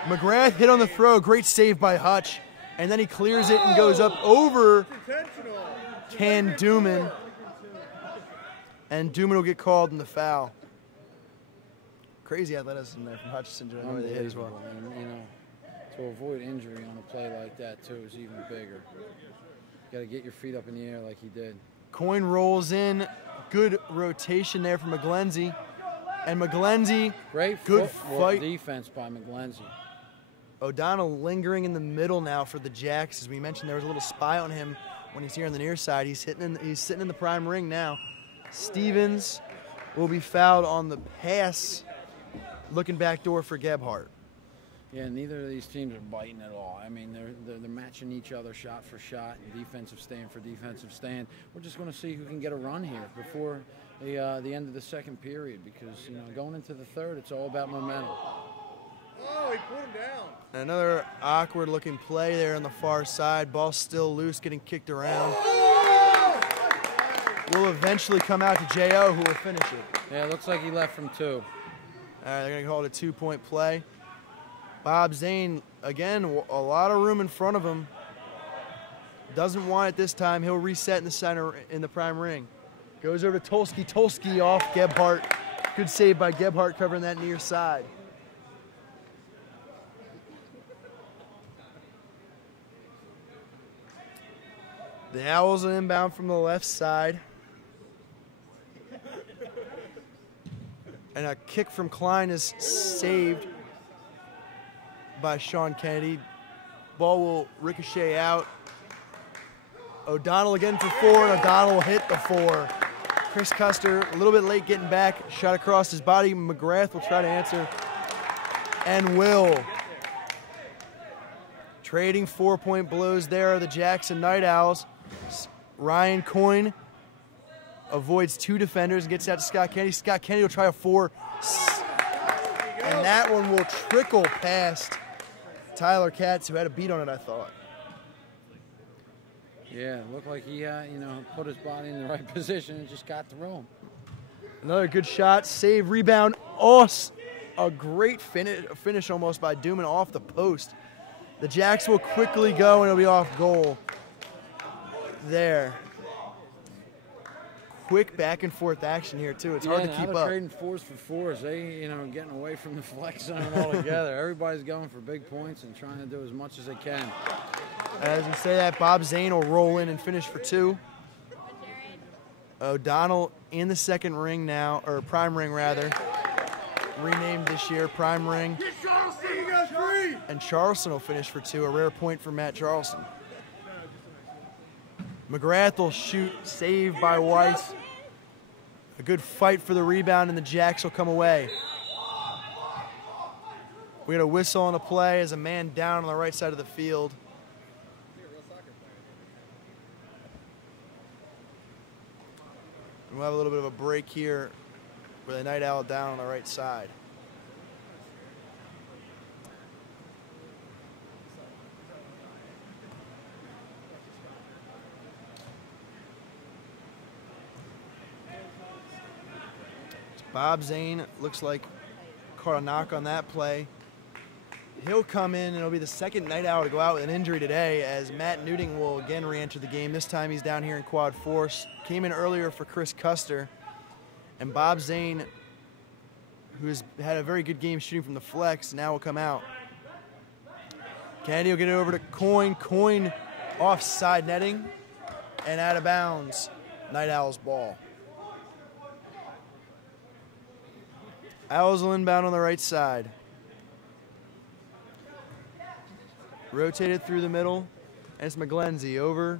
McGrath hit on the throw. Great save by Hutch. And then he clears it and goes up over Can Dooman. And Dooman will get called in the foul. Crazy athleticism there from Hutchinson to know they hit as well. And, you know, to avoid injury on a play like that, too, is even bigger. You got to get your feet up in the air like he did. Coyne rolls in. Good rotation there from McGlenzie. And McGlenzie, great good fight. Defense by McGlenzie. O'Donnell lingering in the middle now for the Jacks. As we mentioned, there was a little spy on him when he's here on the near side. He's sitting in the prime ring now. Stevens will be fouled on the pass. Looking back door for Gebhardt. Yeah, neither of these teams are biting at all. I mean, they're matching each other shot for shot and defensive stand for defensive stand. We're just going to see who can get a run here before the end of the second period, because, you know, going into the third, it's all about momentum. Oh, he put him down. Another awkward-looking play there on the far side. Ball still loose, getting kicked around. will eventually come out to J.O., who will finish it. Yeah, it looks like he left from 2. All right, they're going to call it a 2-point play. Bob Zane, again, a lot of room in front of him. Doesn't want it this time. He'll reset in the center in the prime ring. Goes over to Tulski. Tulski off Gebhardt. Good save by Gebhardt covering that near side. The Owls are inbound from the left side. And a kick from Klein is saved by Sean Kennedy. Ball will ricochet out. O'Donnell again for 4, and O'Donnell will hit the 4. Chris Custer a little bit late getting back. Shot across his body. McGrath will try to answer. And will. Trading 4-point blows there are the Jackson Night Owls. Ryan Coyne avoids 2 defenders and gets out to Scott Kennedy. Scott Kennedy will try a 4. And that one will trickle past Tyler Katz, who had a beat on it, I thought. Yeah, it looked like he, put his body in the right position and just got through him. Another good shot, save, rebound. Oh, a great finish almost by Duman off the post. The Jacks will quickly go and it'll be off goal. There. Quick back and forth action here too. It's hard to keep up. Trading 4s for 4s. They, getting away from the flex zone altogether. Everybody's going for big points and trying to do as much as they can. As we say that, Bob Zane will roll in and finish for 2. O'Donnell in the second ring now, or prime ring rather. Renamed this year, prime ring. And Charleston will finish for 2, a rare point for Matt Charleston. McGrath will shoot, saved by Weiss. A good fight for the rebound, and the Jacks will come away. We got a whistle on the play as a man down on the right side of the field. We'll have a little bit of a break here with a Night Owl down on the right side. Bob Zane looks like caught a knock on that play. He'll come in and it'll be the second Night Owl to go out with an injury today as Matt Newting will again re-enter the game. This time he's down here in quad force. Came in earlier for Chris Custer. And Bob Zane, who's had a very good game shooting from the flex, now will come out. Kennedy will get it over to Coyne. Coyne offside netting and out of bounds. Night Owls ball. Owls will inbound on the right side. Rotated through the middle, and it's McGlenzie over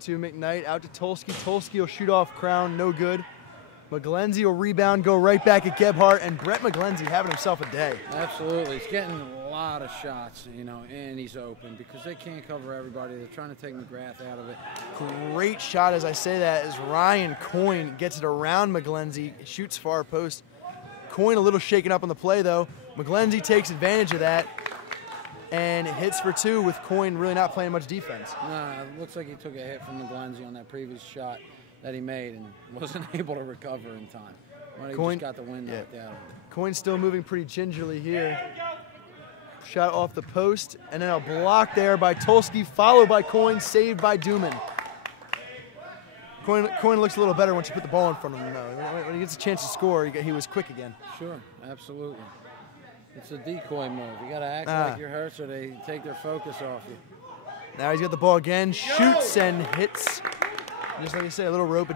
to McKnight, out to Tulski. Tulski will shoot off Crown, no good. McGlenzie will rebound, go right back at Gebhardt, and Brett McGlenzie having himself a day. Absolutely. He's getting a lot of shots, and he's open because they can't cover everybody. They're trying to take McGrath out of it. Great shot as I say that as Ryan Coyne gets it around McGlenzie, shoots far post. Coyne a little shaken up on the play though. McGlenzie takes advantage of that and hits for 2 with Coyne really not playing much defense. Nah, it looks like he took a hit from McGlenzie on that previous shot that he made and wasn't able to recover in time. Well, he just got the wind knocked out of him. Coyne's still moving pretty gingerly here. Shot off the post, and then a block there by Tulski, followed by Coyne, saved by Duman. Coyne looks a little better once you put the ball in front of him, though. When he gets a chance to score, he was quick again. Sure, absolutely. It's a decoy move. You got to act like you're hurt so they take their focus off you. Now he's got the ball again, shoots and hits. Just like you say, a little rope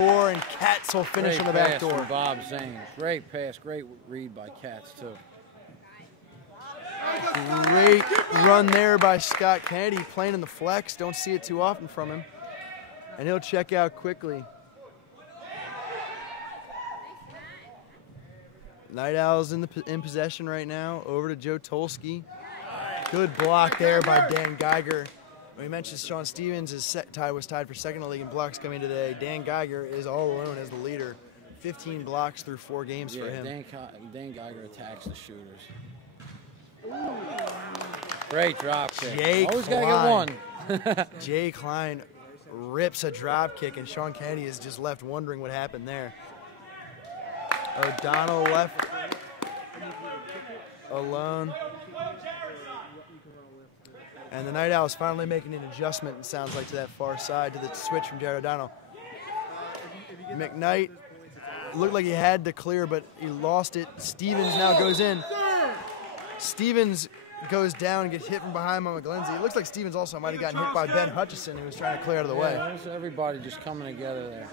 And Katz will finish Great on the back pass door. from Bob Zane. Great pass, great read by Katz too. Great run there by Scott Kennedy, playing in the flex. Don't see it too often from him. And he'll check out quickly. Night Owls in possession right now. Over to Joe Tolsky. Good block there by Dan Geiger. We mentioned Sean Stevens was tied for second in the league in blocks coming today. Dan Geiger is all alone as the leader. 15 blocks through 4 games for him. Dan Geiger attacks the shooters. Great drop kick. Always got to get one. Jay Klein rips a drop kick, and Sean Kennedy is just left wondering what happened there. O'Donnell left alone. And the Night Owls finally making an adjustment, it sounds like, to that far side, to the switch from Jared O'Donnell. McKnight looked like he had to clear, but he lost it. Stevens now goes in. Stevens goes down and gets hit from behind by McGlindsey. It looks like Stevens also might have gotten hit by Ben Hutchison, who was trying to clear out of the way. There's everybody just coming together there.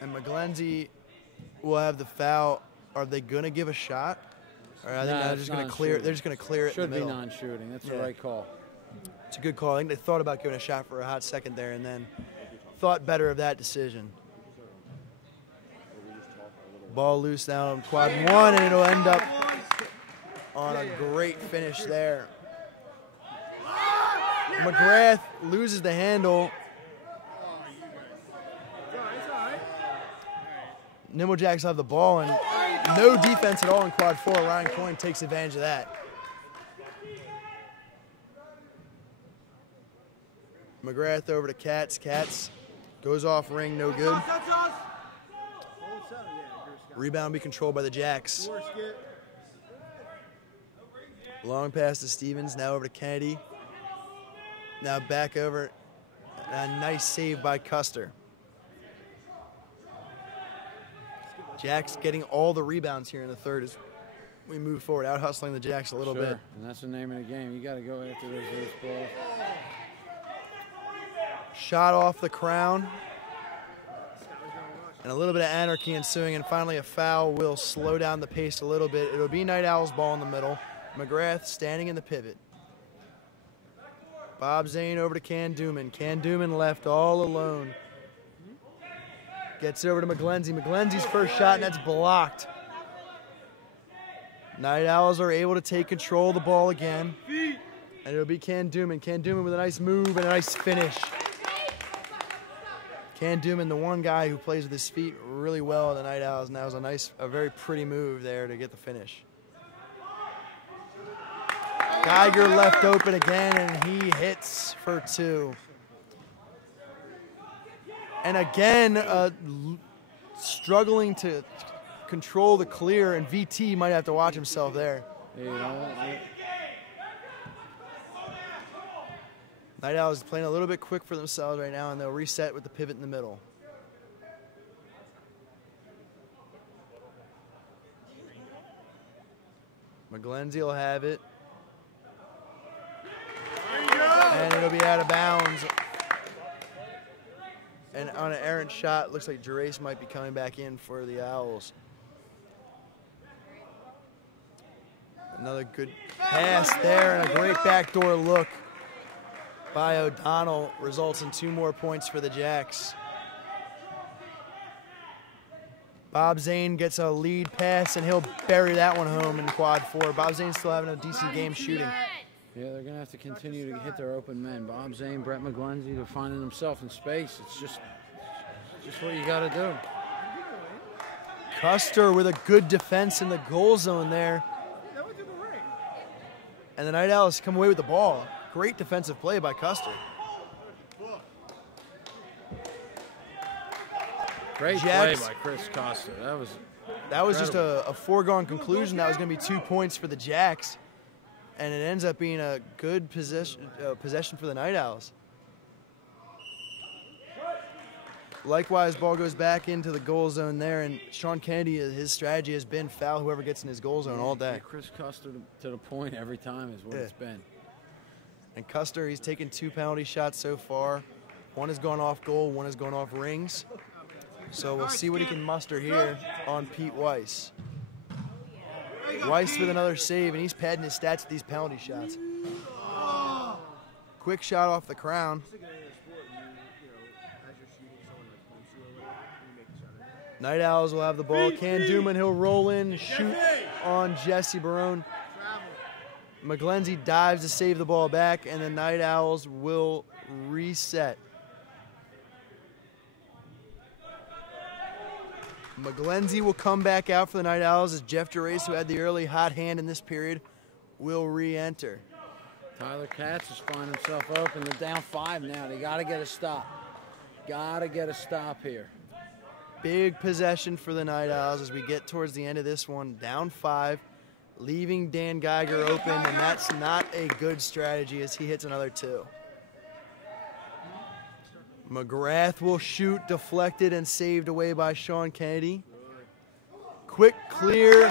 And McGlindsey will have the foul. Are they going to give a shot? Or I think they're just going to clear. They're just going to clear it in the middle. Should be non-shooting. That's the right call. It's a good call. I think they thought about giving a shot for a hot second there, and then thought better of that decision. Ball loose now in quad 1, and it'll end up on a great finish there. McGrath loses the handle. Nimble Jacks have the ball, and no defense at all in quad 4. Ryan Coyne takes advantage of that. McGrath over to Katz. Katz goes off ring, no good. Rebound be controlled by the Jacks. Long pass to Stevens, now over to Kennedy. Now back over. A nice save by Custer. Jacks getting all the rebounds here in the third as we move forward, out hustling the Jacks a little bit. And that's the name of the game. You got to go after those balls. Shot off the crown. And a little bit of anarchy ensuing, and finally a foul will slow down the pace a little bit. It'll be Night Owls ball in the middle. McGrath standing in the pivot. Bob Zane over to Can Dooman. Can Dooman left all alone. Gets over to McGlindsey. McGlindsey's first shot, and that's blocked. Night Owls are able to take control of the ball again. And it'll be Can Dooman. Can Dooman with a nice move and a nice finish. Can Dooman, the one guy who plays with his feet really well in the Night Owls, and that was a very pretty move there to get the finish. Geiger left open again, and he hits for 2. And again, struggling to control the clear, and VT might have to watch himself there. Night Owls playing a little bit quick for themselves right now, and they'll reset with the pivot in the middle. McGlindsey will have it. And it'll be out of bounds. And on an errant shot, looks like Gerace might be coming back in for the Owls. Another good pass there, and a great backdoor look by O'Donnell results in 2 more points for the Jacks. Bob Zane gets a lead pass, and he'll bury that one home in quad 4. Bob Zane's still having a decent game shooting. Yeah, they're going to have to continue to hit their open men. Bob Zane, Brett McGlindsey, they're finding themselves in space. It's just what you got to do. Custer with a good defense in the goal zone there. And the Night Owls come away with the ball. Great defensive play by Custer. Great play by Chris Custer. That was just a foregone conclusion. That was going to be 2 points for the Jacks. And it ends up being a good possession for the Night Owls. Likewise, ball goes back into the goal zone there, and Sean Kennedy, his strategy has been foul whoever gets in his goal zone all day. Chris Custer to the point every time is what it's been. And Custer, he's taken 2 penalty shots so far. One has gone off goal, one has gone off rings. So we'll see what he can muster here on Pete Weiss. Weiss with another save, and he's padding his stats with these penalty shots. Quick shot off the crown. Night Owls will have the ball. Canduman, he'll roll in, shoot on Jesse Barone. McGlenzie dives to save the ball back, and the Night Owls will reset. McGlenzie will come back out for the Night Owls as Jeff Gerace, who had the early hot hand in this period, will re-enter. Tyler Katz is finding himself open. They're down 5 now. They got to get a stop. Got to get a stop here. Big possession for the Night Owls as we get towards the end of this one. Down 5, leaving Dan Geiger open, and that's not a good strategy as he hits another 2. McGrath will shoot, deflected and saved away by Sean Kennedy. Quick clear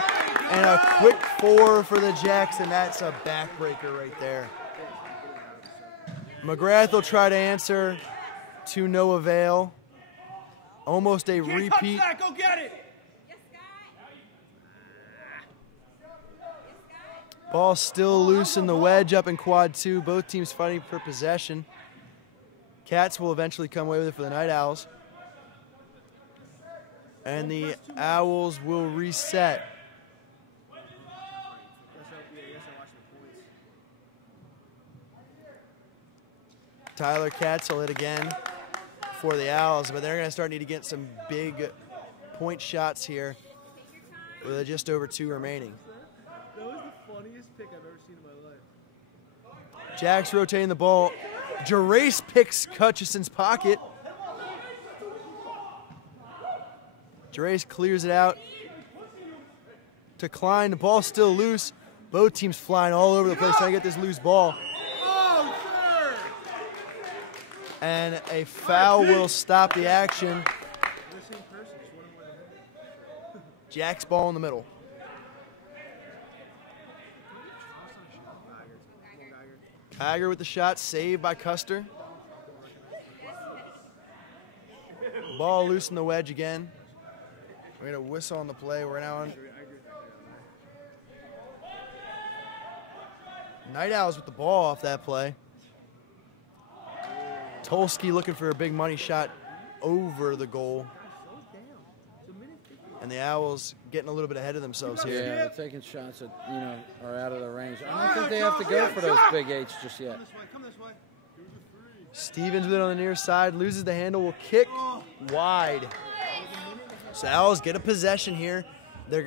and a quick 4 for the Jacks, and that's a backbreaker right there. McGrath will try to answer to no avail. Almost a repeat. Go get it. Ball still loose in the wedge up in quad 2. Both teams fighting for possession. Cats will eventually come away with it for the Night Owls. And the Owls will reset. Tyler Katz will hit again for the Owls, but they're going to start needing to get some big point shots here with just over 2 remaining. That was the funniest pick I've ever seen in my life. Jacks rotating the ball. Gerace picks Hutchison's pocket. Gerace clears it out to Klein. The ball's still loose. Both teams flying all over the place trying to get this loose ball. Oh, sir! And a foul will stop the action. Jack's ball in the middle. Geiger with the shot, saved by Custer. Ball loose in the wedge again. We're going to whistle on the play. We're now on. Night Owls with the ball off that play. Tolsky looking for a big money shot over the goal. And the Owls getting a little bit ahead of themselves here. Yeah, they're taking shots that, are out of their range. I don't think they have to go for those big 8s just yet. Stevens with it on the near side, loses the handle, will kick wide. So Owls get a possession here,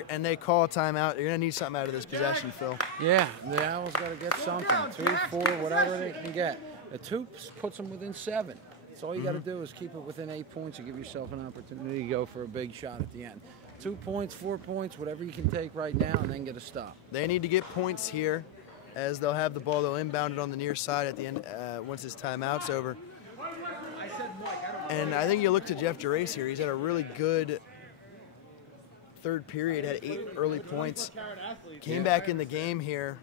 and they call a timeout. They're going to need something out of this possession, Phil. Yeah, the Owls got to get something. 2, 4, whatever they can get. A 2 puts them within 7. So all you got to do is keep it within 8 points and give yourself an opportunity to go for a big shot at the end. 2 points, 4 points, whatever you can take right now, and then get a stop. They need to get points here, as they'll have the ball. They'll inbound it on the near side at the end once this timeout's over. And I think you look to Jeff Gerace here. He's had a really good third period, had 8 early points. Came back in the game here.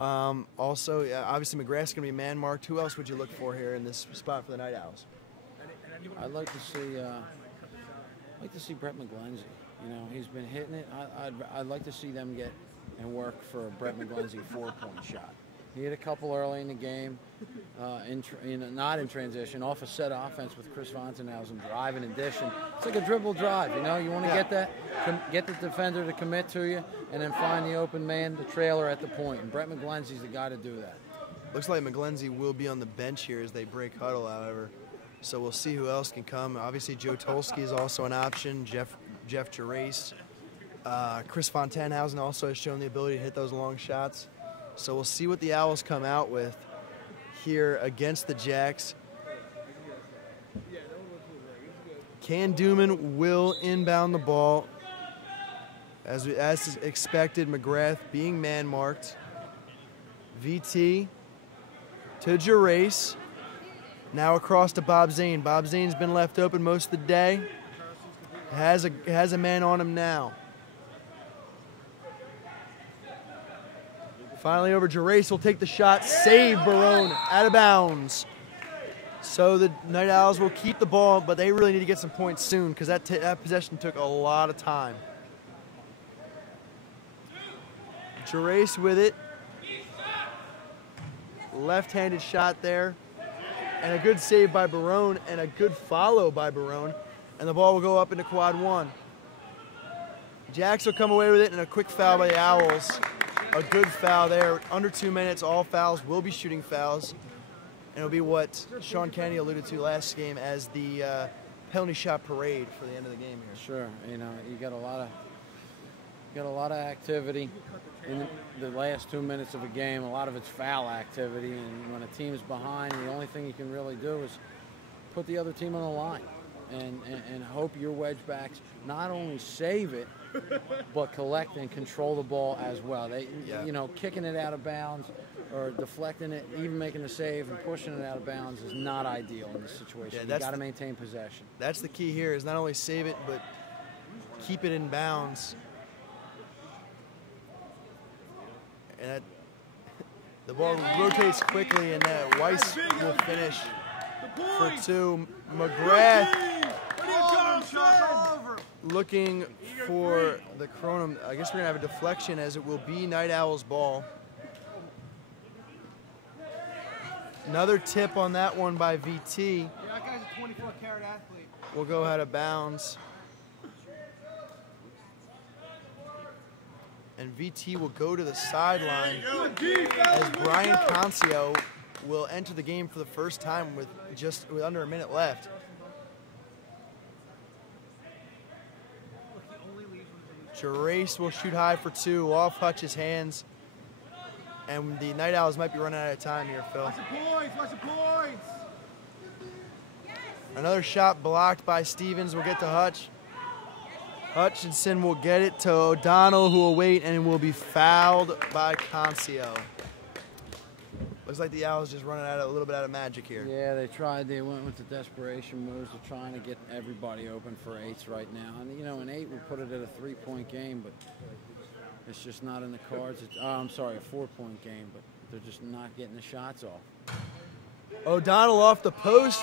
Also, obviously McGrath's going to be man-marked. Who else would you look for here in this spot for the Night Owls? I'd like to see Brett McGlenzie. He's been hitting it. I'd like to see them get and work for a Brett McGlenzie 4-point shot. He hit a couple early in the game, not in transition, off a set offense with Chris Fontenhausen driving and dishing. It's like a dribble drive, You want to get the defender to commit to you, and then find the open man, the trailer at the point. And Brett McGlenzie's the guy to do that. Looks like McGlenzie will be on the bench here as they break huddle, however. So we'll see who else can come. Obviously, Joe Tolsky is also an option. Jeff Gerace. Chris Fontenhausen also has shown the ability to hit those long shots. So we'll see what the Owls come out with here against the Jacks. Canduman will inbound the ball. As expected, McGrath being man-marked. VT to Gerace. Now across to Bob Zane. Bob Zane's been left open most of the day. Has a man on him now. Finally over Gerace will take the shot. Save Barone out of bounds. So the Night Owls will keep the ball, but they really need to get some points soon because that possession took a lot of time. Gerace with it. Left-handed shot there. And a good save by Barone and a good follow by Barone. And the ball will go up into quad one. Jacks will come away with it and a quick foul by the Owls. A good foul there. Under 2 minutes, all fouls will be shooting fouls. And it'll be what Sean Kennedy alluded to last game as the penalty shot parade for the end of the game here. Sure, you know, you got a lot of activity in the last 2 minutes of a game. A lot of it's foul activity, and when a team's behind, the only thing you can really do is put the other team on the line and hope your wedge backs not only save it, but collect and control the ball as well. They, you know, kicking it out of bounds or deflecting it, even making a save and pushing it out of bounds is not ideal in this situation. You got to maintain possession. That's the key here, is not only save it, but keep it in bounds. And the ball rotates quickly, and Weiss will finish for two. McGrath looking for the Kronum. I guess we're going to have a deflection, as it will be Night Owls' ball. Another tip on that one by VT. Yeah, that guy's a 24-carat athlete. We'll go out of bounds. And VT will go to the sideline as Brian Concio will enter the game for the first time with under a minute left. Gerace will shoot high for two, off Hutch's hands. And the Night Owls might be running out of time here, Phil. Watch the points, watch the points. Another shot blocked by Stevens. We'll get to Hutch. Hutchinson will get it to O'Donnell, who will wait and will be fouled by Concio. Looks like the Owls just running a little bit out of magic here. Yeah, they went with the desperation moves of trying to get everybody open for eights right now. And, you know, an 8 would put it at a 3-point game, but it's just not in the cards. I'm sorry, a 4-point game, but they're just not getting the shots off. O'Donnell off the post.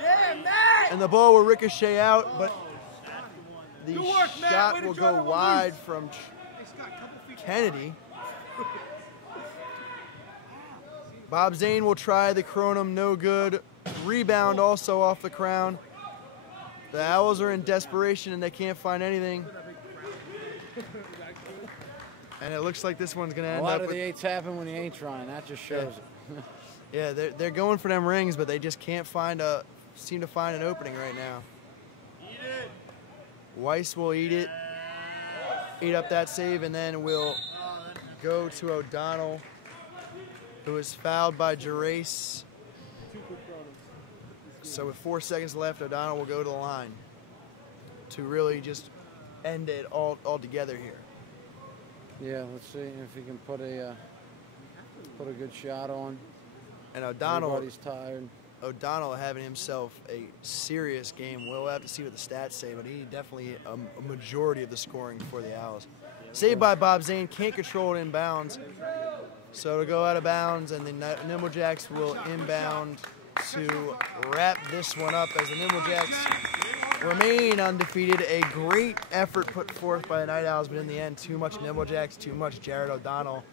Yeah, Matt! And the ball will ricochet out, but the shot will go wide from Kennedy. Bob Zane will try the Kronum, no good. Rebound also off the crown. The Owls are in desperation and they can't find anything. And it looks like this one's going to end up. A lot of the eights happen when you ain't trying. That just shows it. Yeah, they're going for them rings, but they just can't seem to find an opening right now. Eat it. Weiss will eat up that save, and then we'll go to O'Donnell, who is fouled by Gerace. So with 4 seconds left, O'Donnell will go to the line to really just end it all together here. Yeah, let's see if he can put a good shot on. And O'Donnell's tired. O'Donnell having himself a serious game. We'll have to see what the stats say, but he definitely a majority of the scoring for the Owls. Saved by Bob Zane, can't control it inbounds. So it'll go out of bounds, and the Nimble Jacks will inbound to wrap this one up as the Nimble Jacks remain undefeated. A great effort put forth by the Night Owls, but in the end, too much Nimble Jacks, too much Jared O'Donnell.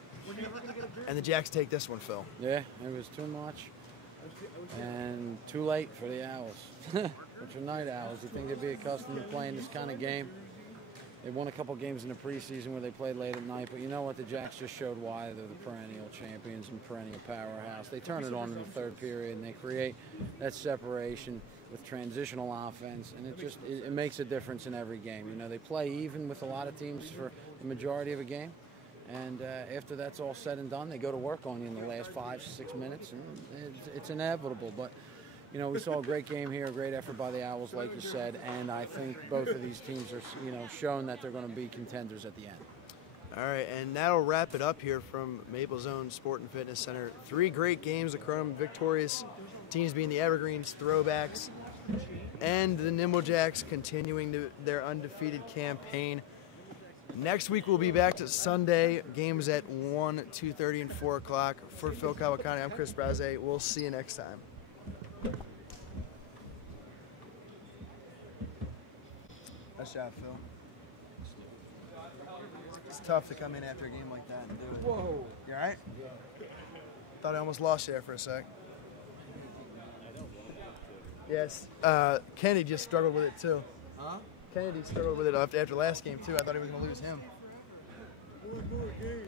And the Jacks take this one, Phil. Yeah, it was too much. And too late for the Owls, which are Night Owls. You think they'd be accustomed to playing this kind of game. They won a couple games in the preseason where they played late at night, but you know what? The Jacks just showed why they're the perennial champions and perennial powerhouse. They turn it on in the third period, and they create that separation with transitional offense, and it makes a difference in every game. You know, they play even with a lot of teams for the majority of a game. And after that's all said and done, they go to work on you in the last 5-6 minutes, and it's inevitable. But, you know, we saw a great game here, a great effort by the Owls, like you said, and I think both of these teams are, you know, shown that they're going to be contenders at the end. All right, and that'll wrap it up here from Maple Zone Sport and Fitness Center. 3 great games, the Kronum victorious teams being the Evergreens, Throwbacks, and the Nimble Jacks continuing their undefeated campaign. Next week, we'll be back to Sunday. Games at 1, 2:30, and 4 o'clock. For Phil Cavalcante, I'm Chris Braze. We'll see you next time. Nice job, Phil. It's tough to come in after a game like that and do it. Whoa. You all right? Thought I almost lost you there for a sec. Yes. Kennedy just struggled with it, too. Huh? Kennedy struggled with it after last game, too. I thought he was going to lose him. One more game.